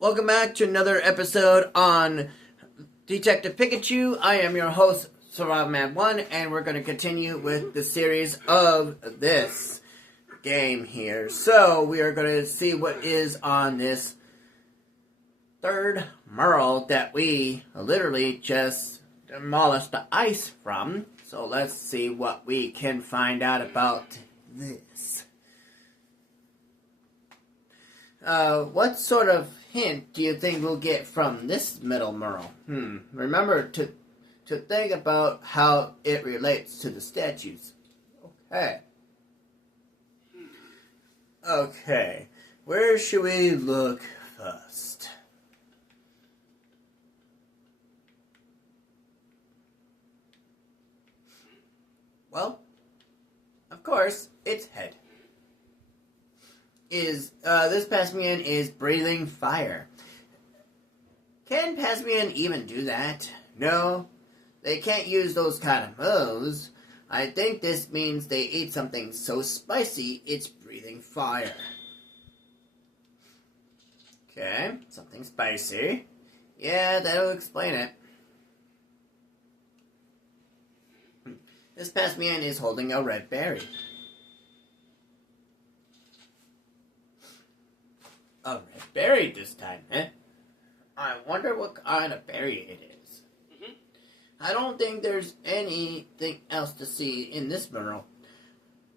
Welcome back to another episode on Detective Pikachu. I am your host, SurvivalMan1, and we're going to continue with the series of this game here. So, we are going to see what is on this third Merle that we literally just demolished the ice from. So, let's see what we can find out about this. What sort of hint do you think we'll get from this middle Merle? Remember to think about how it relates to the statues. Okay. Where should we look first? Well, of course, its head. This Pasmian is breathing fire. Can Pasmian even do that? No, they can't use those kind of moves. I think this means they ate something so spicy it's breathing fire. Okay, something spicy. Yeah, that'll explain it. This Pasmian is holding a red berry. A red berry this time, eh? I wonder what kind of berry it is. I don't think there's anything else to see in this mural.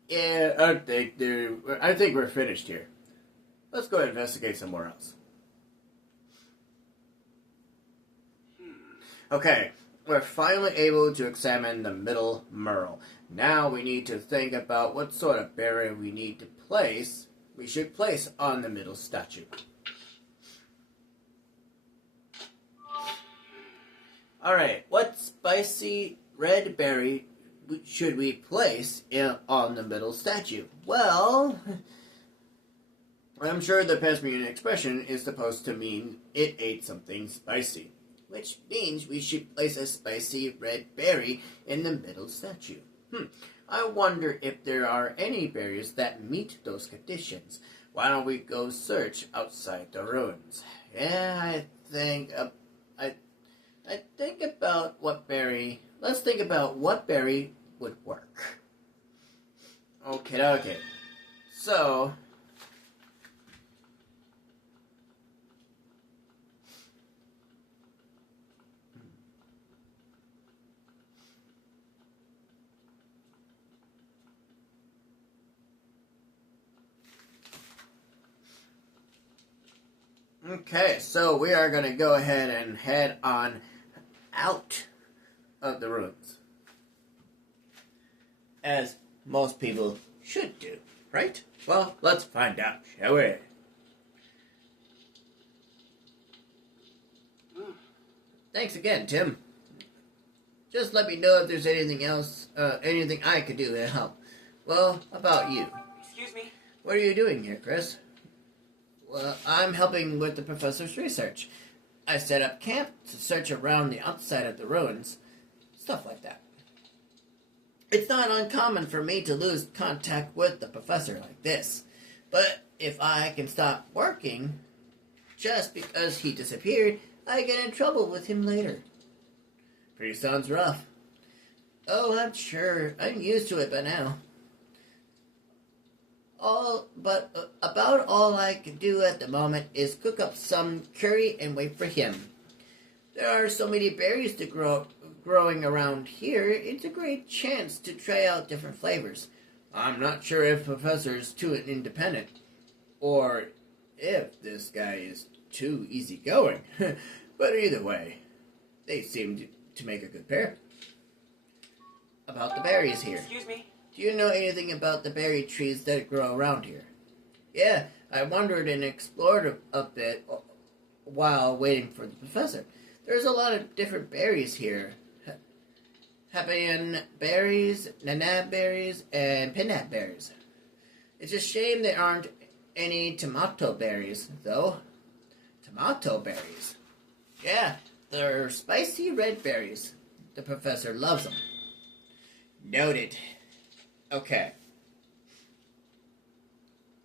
Yeah, I think we're finished here. Let's go investigate somewhere else. Okay, we're finally able to examine the middle mural. Now we need to think about what sort of berry we should place on the middle statue. Alright, what spicy red berry should we place on the middle statue? Well, I'm sure the Pasmian expression is supposed to mean it ate something spicy, which means we should place a spicy red berry in the middle statue. I wonder if there are any berries that meet those conditions. Why don't we go search outside the ruins? Yeah, I think about what berry. Let's think about what berry would work. Okay. So, we are going to go ahead and head on out of the ruins. As most people should do, right? Well, let's find out, shall we? Thanks again, Tim. Just let me know if there's anything else, anything I could do to help. Well, about you. Excuse me? What are you doing here, Chris? Well, I'm helping with the professor's research. I set up camp to search around the outside of the ruins. Stuff like that. It's not uncommon for me to lose contact with the professor like this. But if I can stop working just because he disappeared, I get in trouble with him later. Pretty sounds rough. Oh, I'm sure. I'm used to it by now. About all I can do at the moment is cook up some curry and wait for him. There are so many berries growing around here, it's a great chance to try out different flavors. I'm not sure if Professor's too independent, or if this guy is too easygoing. But either way, they seem to make a good pair. About the berries here. Excuse me? Do you know anything about the berry trees that grow around here? Yeah, I wandered and explored a bit while waiting for the professor. There's a lot of different berries here. Hapayan berries, nanab berries, and pinap berries. It's a shame there aren't any tomato berries, though. Tomato berries? Yeah, they're spicy red berries. The professor loves them. Noted. Okay.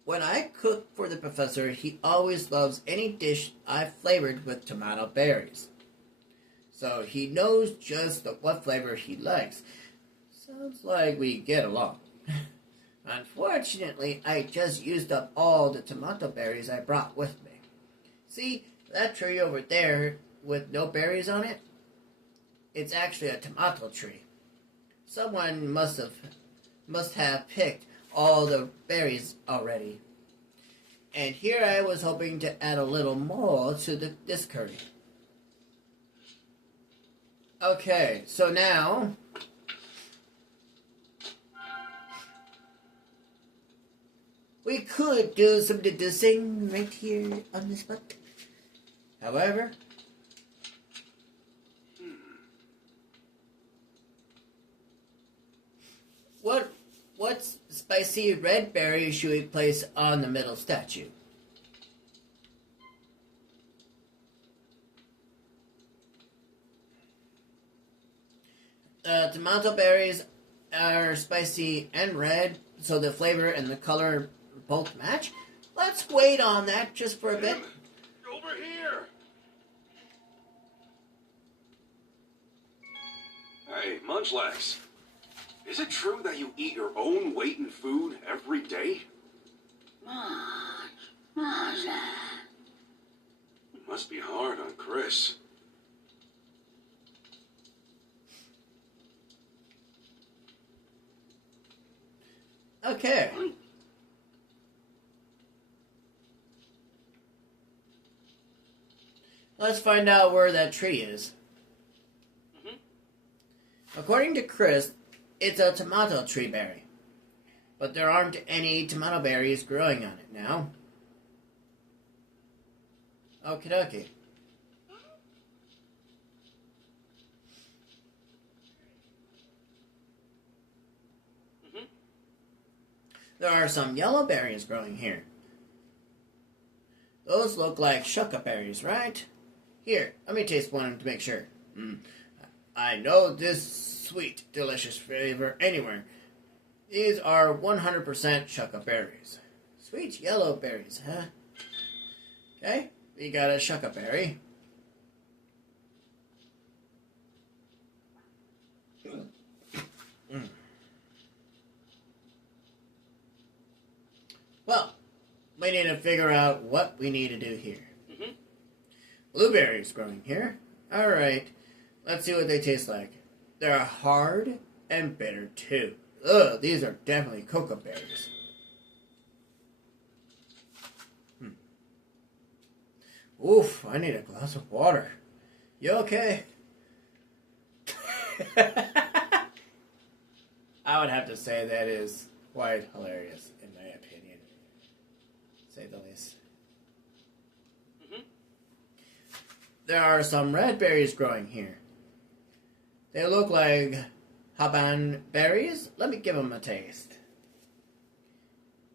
When I cook for the professor, he always loves any dish I've flavored with tomato berries. So he knows just what flavor he likes. Sounds like we get along. Unfortunately, I just used up all the tomato berries I brought with me. See, that tree over there with no berries on it? It's actually a tomato tree. Someone must have picked all the berries already. And here I was hoping to add a little more to this curry. Okay, so now we could do some deducing right here on the spot. However, what spicy red berry should we place on the middle statue? Tomato berries are spicy and red, so the flavor and the color both match. Let's wait on that just for a bit. Over here! Hey, Munchlax. Is it true that you eat your own weight in food every day? It must be hard on Chris. Okay. Let's find out where that tree is. According to Chris, it's a tomato tree berry. But there aren't any tomato berries growing on it now. Okie dokie. There are some yellow berries growing here. Those look like shucca berries, right? Here, let me taste one to make sure. I know this sweet, delicious flavor anywhere. These are 100% shucca berries. Sweet yellow berries, huh? Okay, we got a shucca berry. Well, we need to figure out what we need to do here. Blueberries growing here. Alright, let's see what they taste like. They're hard and bitter too. Ugh, these are definitely cocoa berries. Oof, I need a glass of water. You okay? I would have to say that is quite hilarious, in my opinion. To say the least. There are some red berries growing here. They look like haban berries. Let me give them a taste.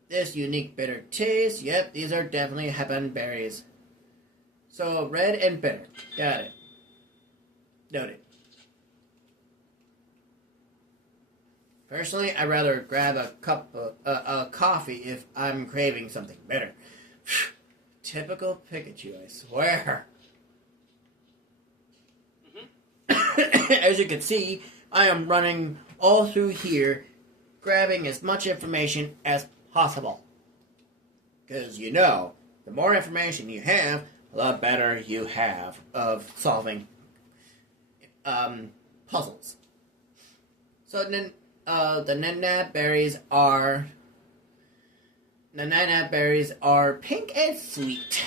This unique bitter taste. Yep, these are definitely haban berries. So red and bitter. Got it. Noted. Personally, I'd rather grab a cup of coffee if I'm craving something bitter. Typical Pikachu, I swear. As you can see, I am running all through here, grabbing as much information as possible. Because, you know, the more information you have, the lot better you have of solving puzzles. So then, the nanab berries are pink and sweet.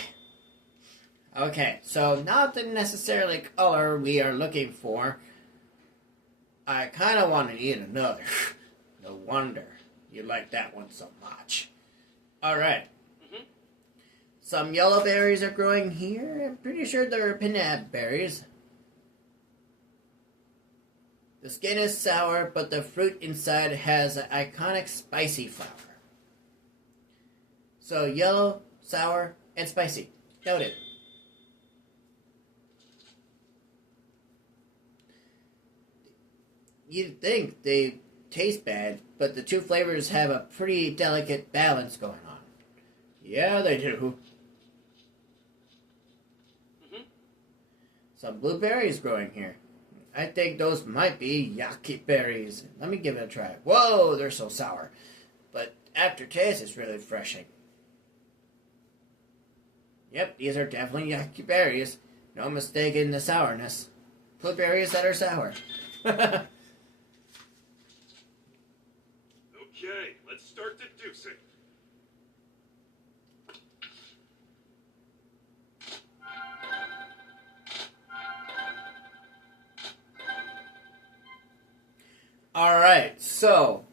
Okay, so not the necessarily color we are looking for. I kind of want to eat another. No wonder you like that one so much. Alright. Some yellow berries are growing here. I'm pretty sure they're pinab berries. The skin is sour, but the fruit inside has an iconic spicy flower. So yellow, sour, and spicy. Noted. You'd think they taste bad, but the two flavors have a pretty delicate balance going on. Yeah, they do. Mm-hmm. Some blueberries growing here. I think those might be yucky berries. Let me give it a try. Whoa, they're so sour. But aftertaste is really refreshing. Yep, these are definitely yucky berries. No mistake in the sourness. Blueberries that are sour. Okay, let's start deducing. Alright, so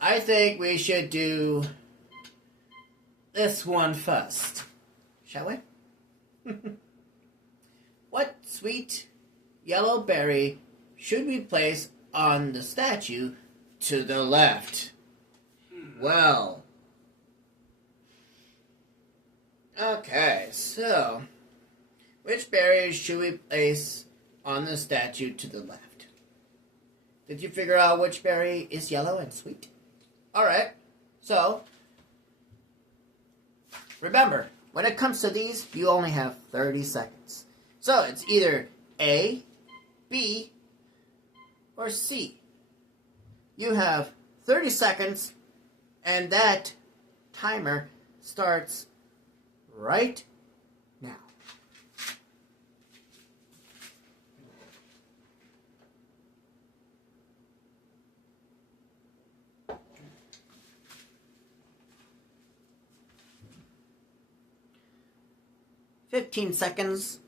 I think we should do this one first. Shall we? What sweet yellow berry should we place on the statue to the left? Well. Okay, so which berries should we place on the statue to the left? Did you figure out which berry is yellow and sweet? Alright, so remember, when it comes to these, you only have 30 seconds. So it's either A, B, or C. You have 30 seconds, and that timer starts right now. "15 seconds.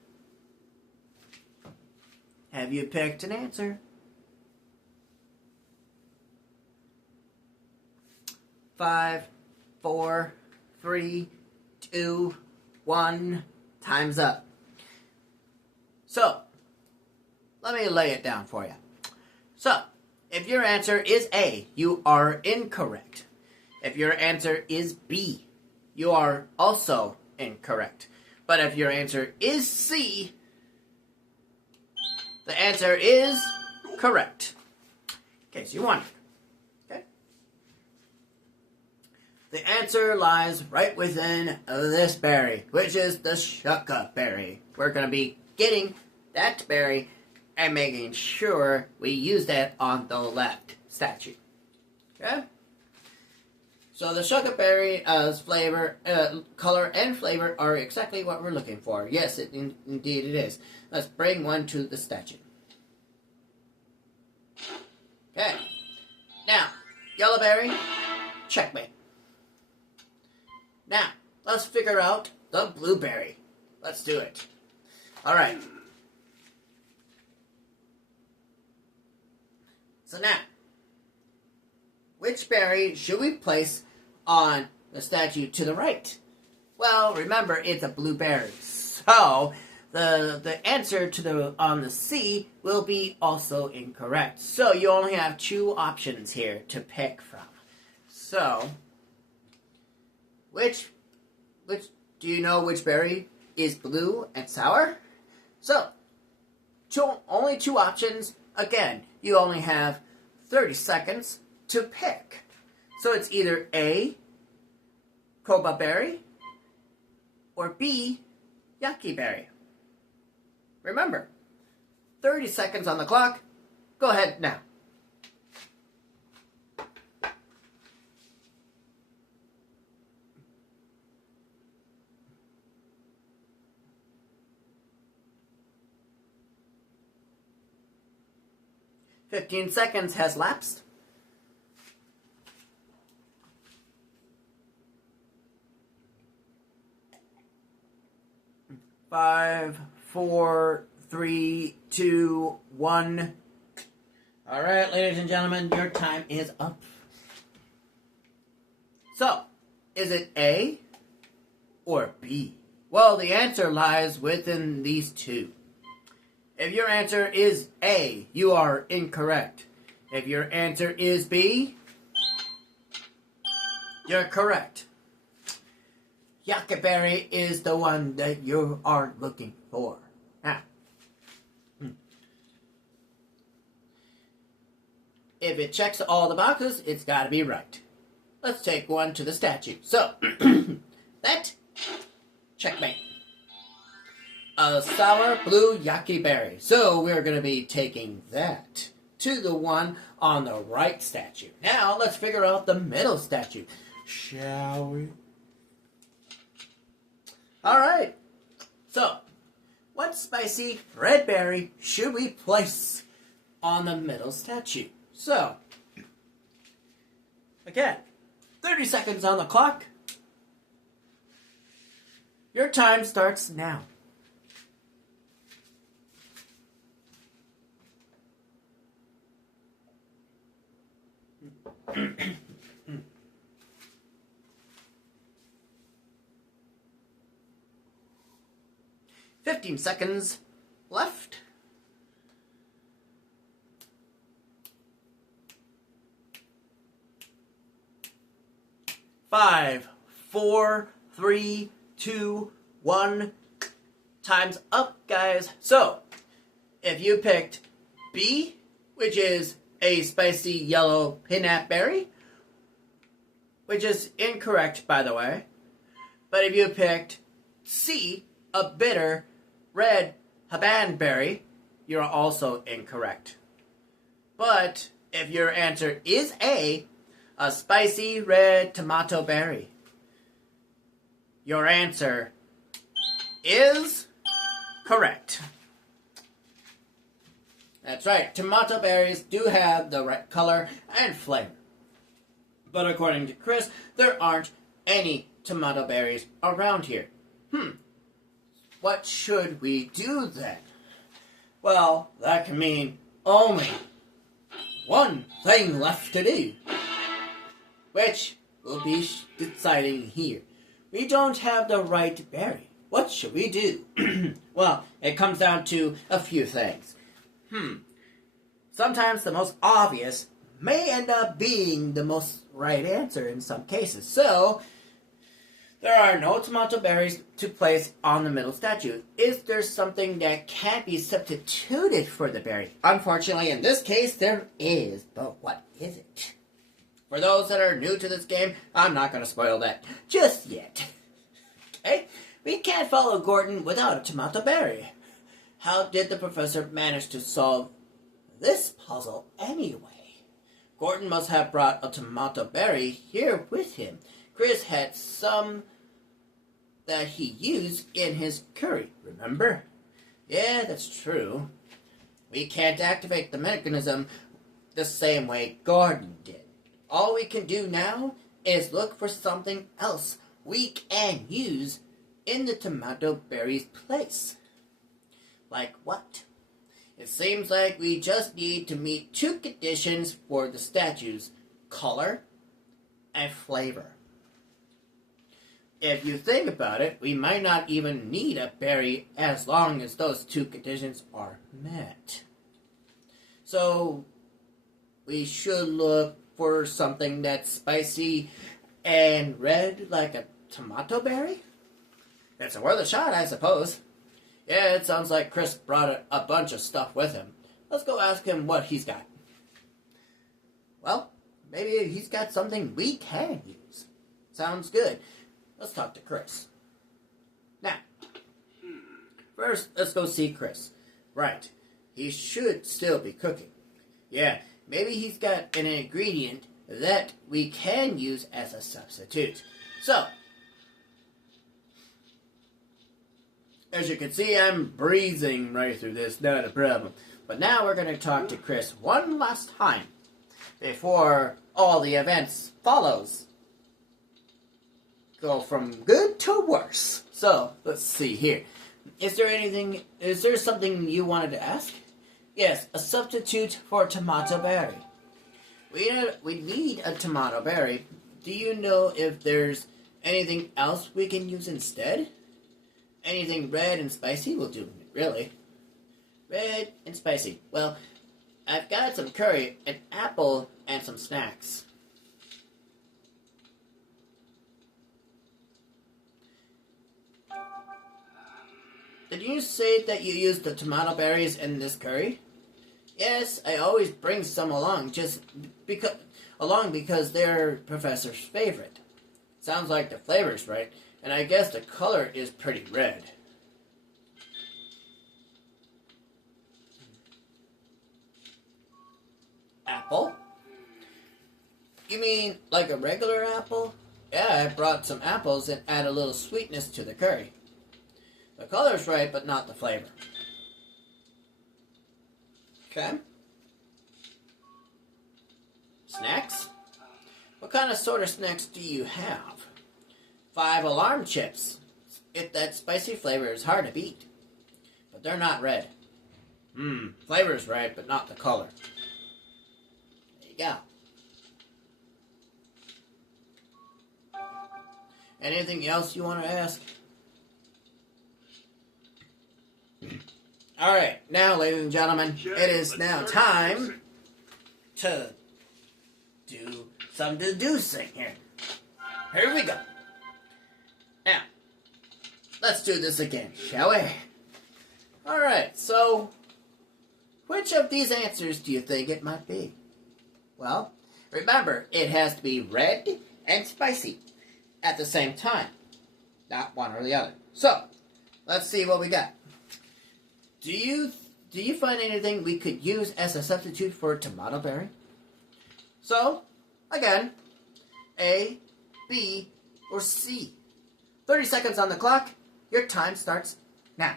Have you picked an answer?" 5, 4, 3, 2, 1. Time's up. So, let me lay it down for you. So, if your answer is A, you are incorrect. If your answer is B, you are also incorrect. But if your answer is C, the answer is correct. In case you wondered. Okay? The answer lies right within this berry, which is the shucka berry. We're going to be getting that berry and making sure we use that on the left statue. Okay? So the shucka berry's flavor, color, and flavor are exactly what we're looking for. Yes, indeed it is. Let's bring one to the statue. Okay. Now, yellow berry, checkmate. Now, let's figure out the blueberry. Let's do it. All right. So now, which berry should we place on the statue to the right? Well, remember, it's a blueberry. So, the answer to on the C will be also incorrect. So, you only have 2 options here to pick from. So, which do you know which berry is blue and sour? So, only 2 options. Again, you only have 30 seconds to pick. So it's either A, Koba berry, or B, Yaki berry. Remember, 30 seconds on the clock. Go ahead now. "15 seconds has lapsed. 5, 4, 3, 2, 1. All right, ladies and gentlemen, your time is up. So, is it A or B? Well, the answer lies within these 2. If your answer is A, you are incorrect. If your answer is B, you're correct. Yuccaberry is the one that you are looking for. Now, if it checks all the boxes, it's got to be right. Let's take one to the statue. So, that? Checkmate. A sour blue yucky berry. So we're going to be taking that to the one on the right statue. Now let's figure out the middle statue. Shall we? Alright. So, what spicy red berry should we place on the middle statue? So, again, 30 seconds on the clock. Your time starts now. $15 left. 5, 4, 3, 2, 1. Time's up, guys. So, if you picked B, which is a spicy yellow pineapple berry, which is incorrect, by the way. But if you picked C, a bitter red haban berry, you're also incorrect. But if your answer is A, a spicy red tomato berry, your answer is correct. That's right, tomato berries do have the right color and flavor. But according to Chris, there aren't any tomato berries around here. What should we do then? Well, that can mean only one thing left to do, which we'll be deciding here. We don't have the right berry. What should we do? Well, it comes down to a few things. Sometimes the most obvious may end up being the most right answer in some cases. So, there are no tomato berries to place on the middle statue. Is there something that can't be substituted for the berry? Unfortunately, in this case, there is. But what is it? For those that are new to this game, I'm not going to spoil that just yet. Okay? We can't follow Gordon without a tomato berry. How did the professor manage to solve this puzzle anyway? Gordon must have brought a tomato berry here with him. Chris had some that he used in his curry, remember? Yeah, that's true. We can't activate the mechanism the same way Gordon did. All we can do now is look for something else we can use in the tomato berry's place. Like what? It seems like we just need to meet two conditions for the statues: color and flavor. If you think about it, we might not even need a berry as long as those two conditions are met. So, we should look for something that's spicy and red like a tomato berry? It's worth a shot, I suppose. Yeah, it sounds like Chris brought a bunch of stuff with him. Let's go ask him what he's got. Well, maybe he's got something we can use. Sounds good. Let's talk to Chris. Now, first, let's go see Chris. Right, he should still be cooking. Yeah, maybe he's got an ingredient that we can use as a substitute. So, as you can see, I'm breezing right through this, not a problem. But now we're going to talk to Chris one last time before all the events follows go from good to worse. So, let's see here. Is there something you wanted to ask? Yes, a substitute for tomato berry. We need a tomato berry. Do you know if there's anything else we can use instead? Anything red and spicy will do, really. Red and spicy. Well, I've got some curry, an apple, and some snacks. Did you say that you used the tomato berries in this curry? Yes, I always bring some along, because they're Professor's favorite. Sounds like the flavor's right. And I guess the color is pretty red. Apple? You mean like a regular apple? Yeah, I brought some apples and add a little sweetness to the curry. The color's right, but not the flavor. Okay. Snacks? What kind of sort of snacks do you have? 5 alarm chips. That spicy flavor is hard to beat. But they're not red. Flavor's right, but not the color. There you go. Anything else you want to ask? Alright, now ladies and gentlemen, it is now time to do some deducing here. Here we go. Now, let's do this again, shall we? Alright, so, which of these answers do you think it might be? Well, remember, it has to be red and spicy at the same time. Not one or the other. So, let's see what we got. Do you find anything we could use as a substitute for tomato berry? So, again, A, B, or C. 30 seconds on the clock. Your time starts now.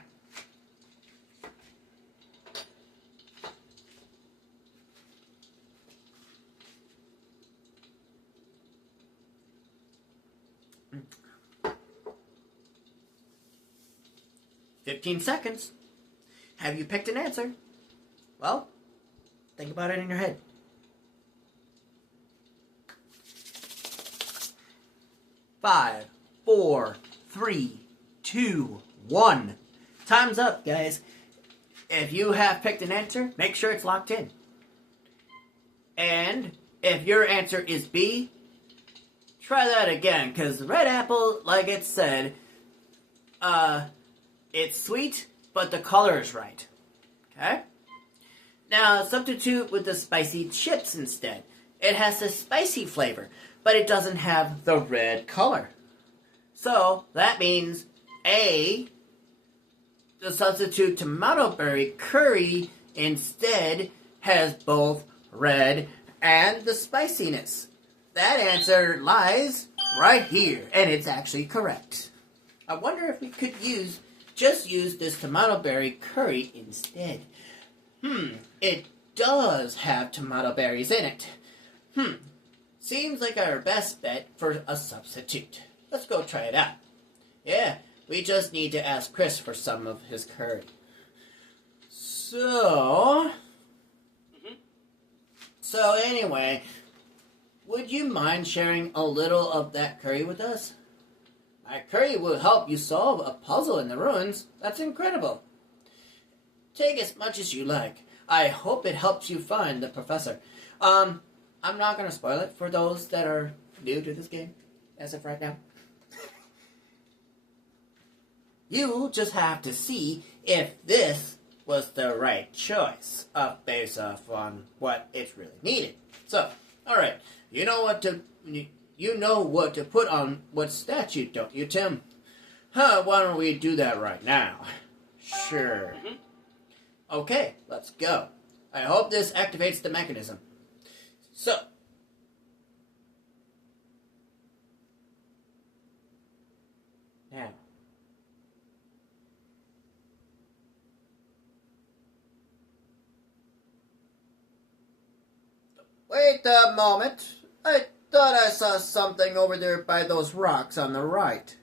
"15 seconds. Have you picked an answer? Well, think about it in your head." Five, 4, 3, 2, 1. Time's up, guys. If you have picked an answer, make sure it's locked in. And if your answer is B, try that again, because red apple, like it said, it's sweet, but the color is right. Okay? Now, substitute with the spicy chips instead. It has the spicy flavor, but it doesn't have the red color. So, that means A, the substitute tomato berry curry instead has both red and the spiciness. That answer lies right here, and it's actually correct. I wonder if we could just use this tomato berry curry instead. It does have tomato berries in it. Seems like our best bet for a substitute. Let's go try it out. Yeah, we just need to ask Chris for some of his curry. So anyway, would you mind sharing a little of that curry with us? My curry will help you solve a puzzle in the ruins. That's incredible. Take as much as you like. I hope it helps you find the professor. I'm not going to spoil it for those that are new to this game, as of right now. You just have to see if this was the right choice, based off on what it's really needed. So, alright, you know what to put on what statue, don't you, Tim? Why don't we do that right now? Sure. Okay, let's go. I hope this activates the mechanism. So, now, wait a moment. I thought I saw something over there by those rocks on the right.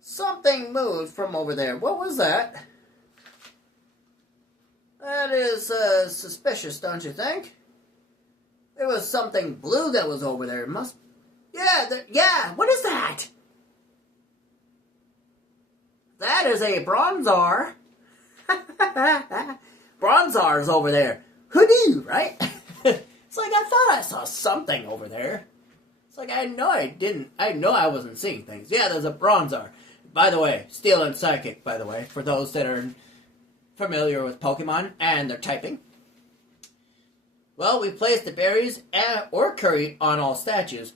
Something moved from over there. What was that? That is suspicious, don't you think? There was something blue that was over there. It must... Yeah, what is that? That is a bronzar. Bronzar's over there. Who knew, right? It's like I thought I saw something over there. It's like I know I wasn't seeing things. Yeah, there's a bronzar. By the way, Steel and Psychic, by the way, for those that are familiar with Pokemon and their typing. Well, we placed the berries or curry on all statues.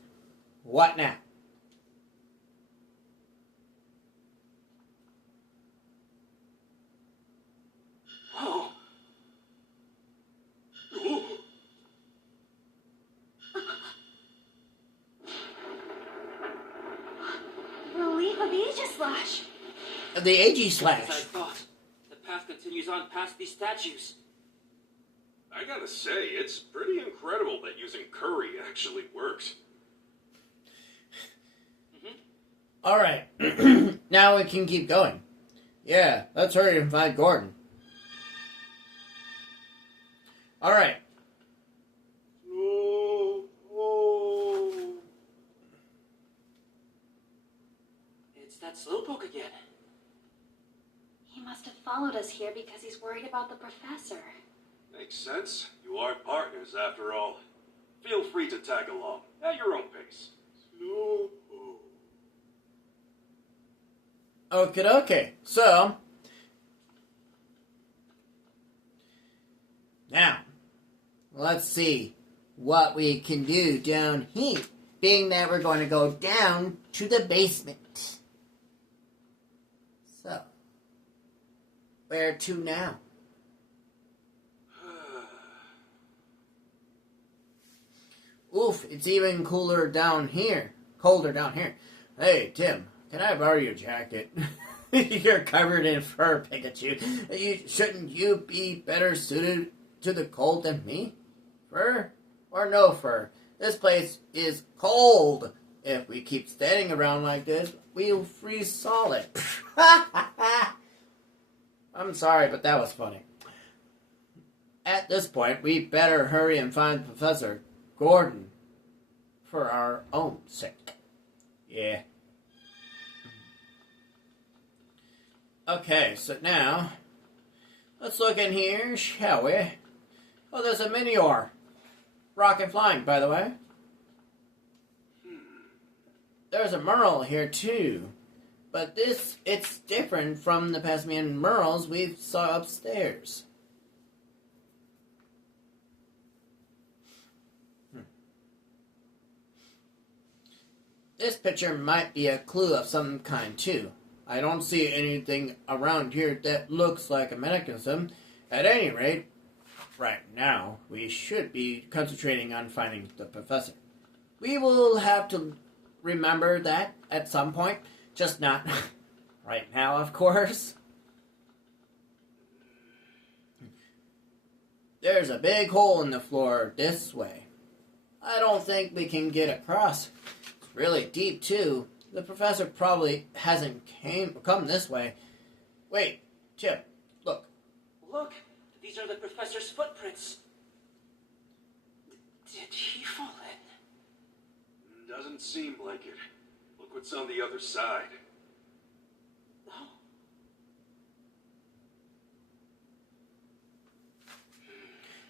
What now? slash. The AG As I slash. thought, the path continues on past these statues. I gotta say, it's pretty incredible that using curry actually works. Alright. Now we can keep going. Yeah, let's hurry and find Gordon. Alright. It's that slowpoke again. He must have followed us here because he's worried about the professor. Makes sense. You are partners after all. Feel free to tag along at your own pace. Okay. So, now, let's see what we can do down here, being that we're going to go down to the basement. So, where to now? Oof, it's even cooler down here. Colder down here. Hey, Tim, can I borrow your jacket? You're covered in fur, Pikachu. Shouldn't you be better suited to the cold than me? Fur or no fur? This place is cold. If we keep standing around like this, we'll freeze solid. I'm sorry, but that was funny. At this point, we better hurry and find Professor Gordon for our own sake. Yeah. Okay, so now, let's look in here, shall we? Oh, there's a meteor. Rocket flying, by the way. There's a Merle here, too. But it's different from the Pasmian Merles we saw upstairs. This picture might be a clue of some kind, too. I don't see anything around here that looks like a mechanism. At any rate, right now, we should be concentrating on finding the professor. We will have to remember that at some point, just not right now, of course. There's a big hole in the floor this way. I don't think we can get across. It's really deep, too. The professor probably hasn't come this way. Wait, Chip, look. Look, these are the professor's footprints. Did he fall in? Doesn't seem like it. Look what's on the other side. No.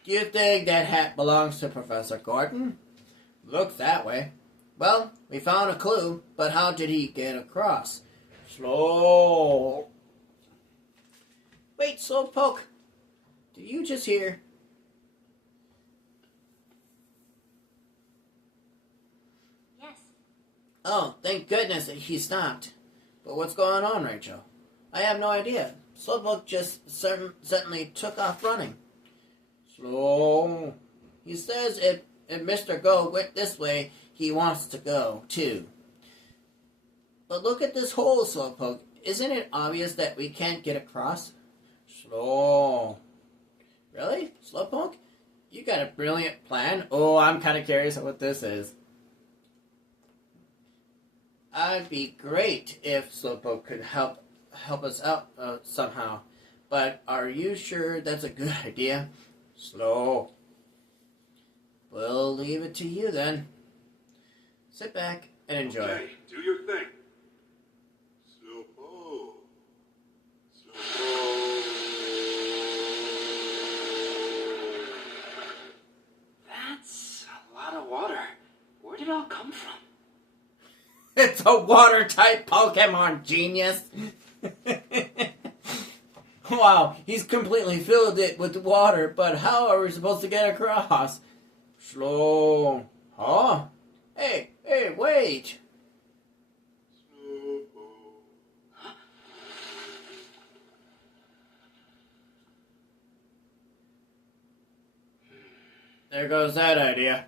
Do you think that hat belongs to Professor Gordon? Looks that way. Well, we found a clue, but how did he get across? Slow. Wait, Slowpoke. Did you just hear? Yes. Oh, thank goodness that he stopped. But what's going on, Rachel? I have no idea. Slowpoke just suddenly took off running. Slow. He says if Mr. Go went this way, he wants to go, too. But look at this hole, Slowpoke. Isn't it obvious that we can't get across? Slow. Really? Slowpoke? You got a brilliant plan? Oh, I'm kind of curious what this is. I'd be great if Slowpoke could help us out somehow. But are you sure that's a good idea? Slow. We'll leave it to you then. Sit back and enjoy. Okay, do your thing. That's a lot of water. Where did it all come from? It's a water-type Pokemon, genius! Wow, he's completely filled it with water, but how are we supposed to get across? Slow. Huh? Hey, wait! There goes that idea.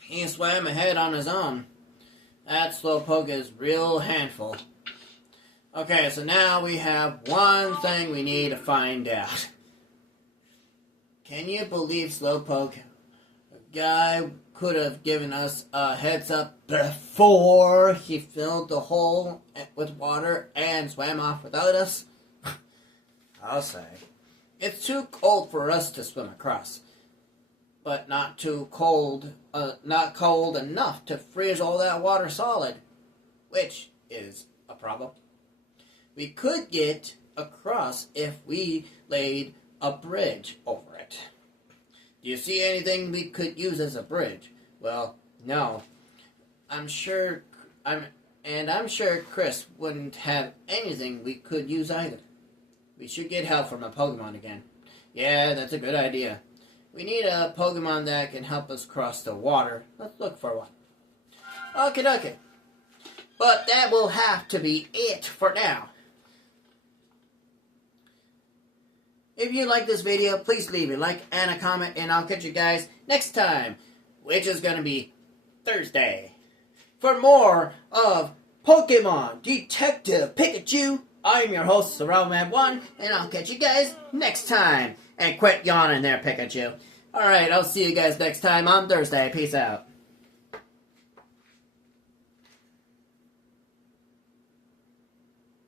He swam ahead on his own. That Slowpoke is real handful. Okay, so now we have one thing we need to find out. Can you believe Slowpoke? A guy could have given us a heads up before he filled the hole with water and swam off without us? I'll say. It's too cold for us to swim across. But not too cold, not cold enough to freeze all that water solid. Which is a problem. We could get across if we laid a bridge over it. Do you see anything we could use as a bridge? Well, no. I'm sure Chris wouldn't have anything we could use either. We should get help from a Pokemon again. Yeah, that's a good idea. We need a Pokemon that can help us cross the water. Let's look for one. Okay. But that will have to be it for now. If you like this video, please leave a like and a comment, and I'll catch you guys next time, which is going to be Thursday. For more of Pokemon Detective Pikachu, I'm your host, SorrellMad1, and I'll catch you guys next time. And quit yawning there, Pikachu. Alright, I'll see you guys next time on Thursday. Peace out.